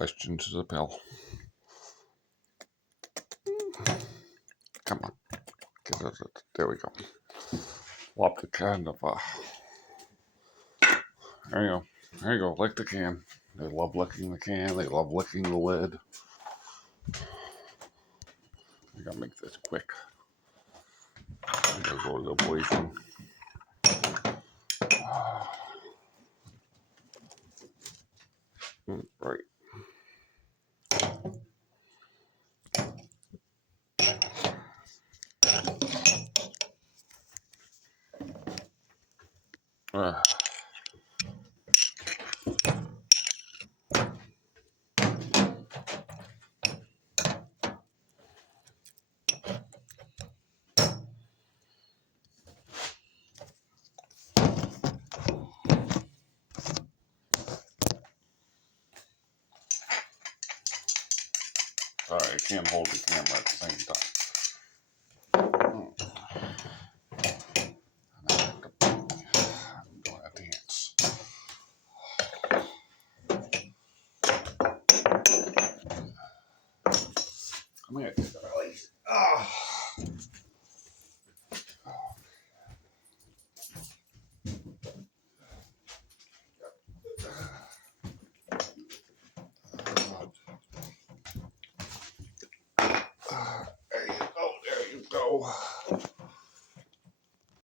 question to the bell. Come on. Get it. There we go. Flop the can of there you go. There you go. Lick the can. They love licking the can. They love licking the lid. I gotta make this quick. I gotta go to the boyfriend. Right. Sorry, I can't hold the camera at the same time. I'm doing a dance. Come here, take a release.